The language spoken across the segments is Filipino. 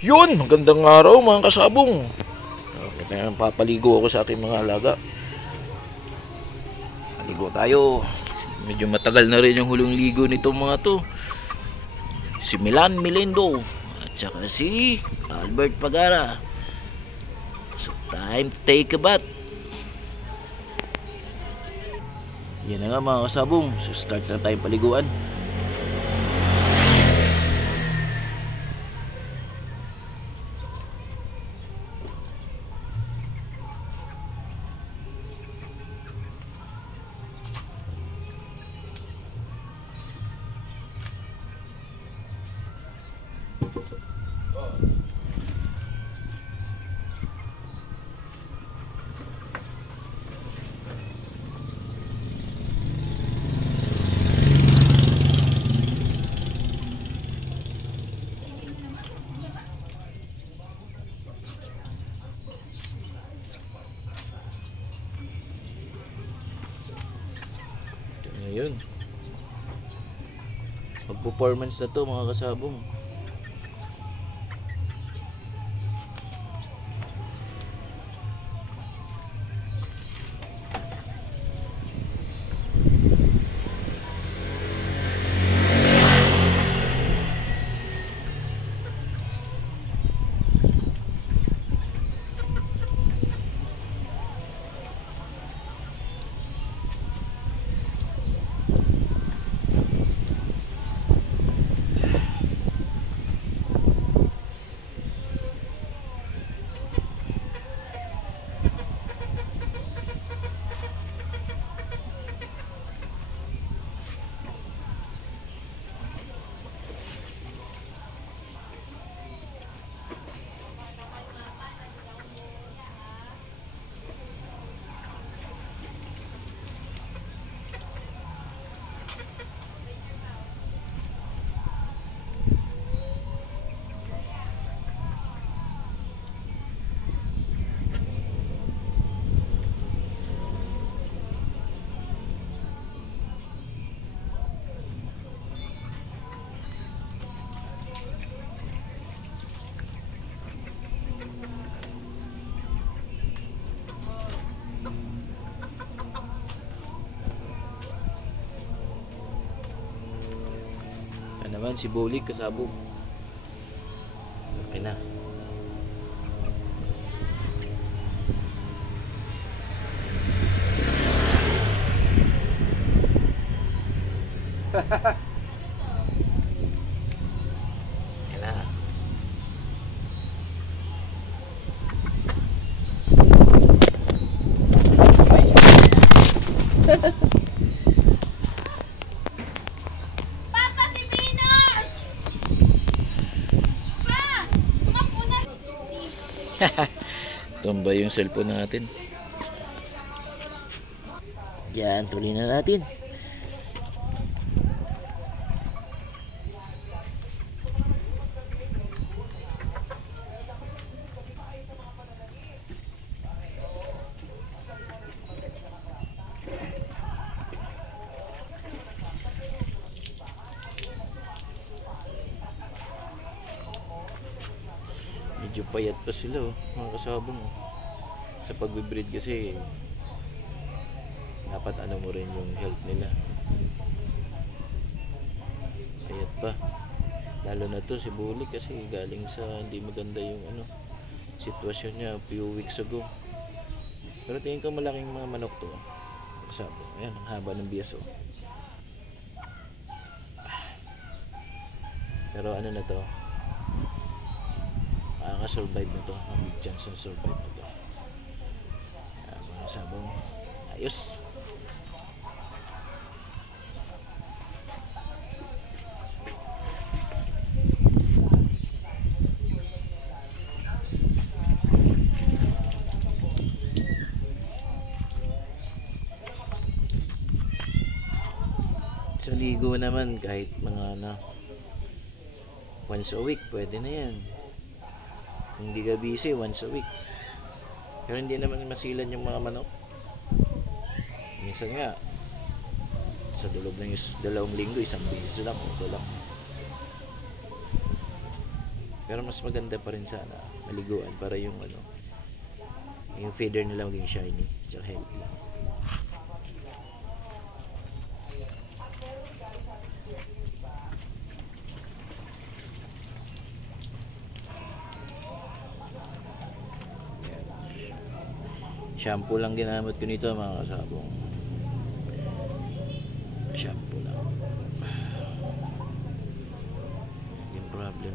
Yun, magandang araw mga kasabong. Papaligo ako sa ating mga alaga. Paligo tayo. Medyo matagal na rin yung huling ligo nitong mga to. Si Milan Melendo at saka si Albert Pagara. So time to take a bath. Yan na nga mga kasabong. So start na tayong paliguan. Ayun. Pag-performance na to mga kasabong. Naman si Bolig kasabog. Okay na. Okay na. Tumba yung cellphone natin. Diyan, tuloy na natin. Medyo payat pa sila mga kasabong. Sa pagbe-breed kasi dapat ano mo rin yung health nila. Payat pa. Lalo na to si Bully kasi galing sa hindi maganda yung sitwasyon niya few weeks ago. Pero tingin ko malaking mga manok to. Kasabong. Ayan, ang haba ng bias Pero ano na to? Survive na to, may big chance na survive na to. Mga sabong ayos. So ligo naman kahit mga once a week pwede na yan. Hindi ka busy, once a week. Pero hindi naman masilan yung mga manok. Minsan nga sa loob ng 2 linggo, 1 beses lang, ito lang. Pero mas maganda pa rin sana maliguan para yung ano, yung feather nila maging shiny at healthy. Shampoo lang ginamit ko nito mga kasabong. Shampoo lang. Yung problem.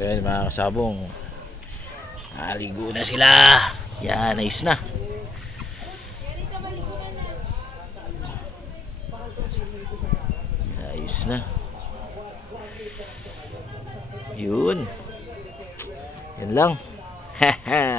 Yan mga kasabong, aligo na sila. Yan, nice na. Nice na. Yun. Yan lang. Haha.